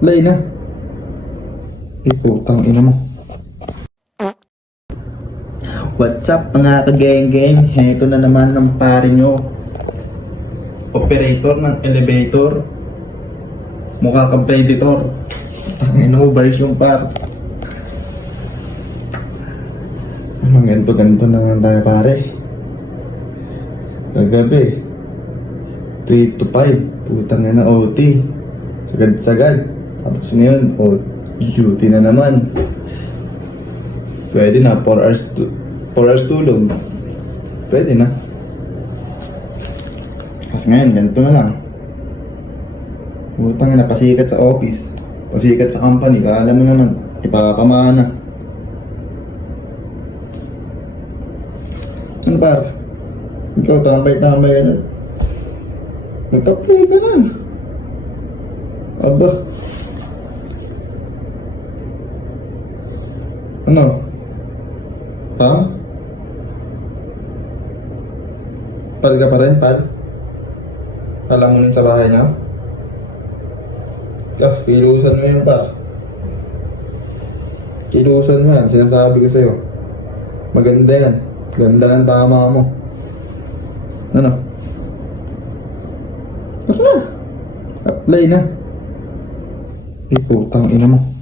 Apply na. Ay, ina mo. What's up mga kageng-geng? Ito na naman ng pare nyo. Operator ng elevator. Mukha kang predator. Tangin mo, version par. Ang ganto-ganto naman tayo pare. Kagabi. 3 to 5. Putang na OT. Sagad-sagad. Tapos ngayon, oh, duty na naman. Pwede na, 4 hours, tu- 4 hours tulog. Pwede na. Tapos ngayon, ganito na lang. Putang na, pasikat sa office. Pasikat sa company. Kala mo naman, ipapamana. Ano ba? Ikaw, tambay-tambay ka na. Nag-apply ka na. Aba. Ano? Pa? Pal ka pa rin, pal? Palamunin sa bahay niya? Ah, kilusan mo yun, pa. Kilusan mo yan, sinasabi ko sa'yo. Maganda yan. Ganda ng tama mo. Ano? Tara na. Apply na. Ay, putang ina mo.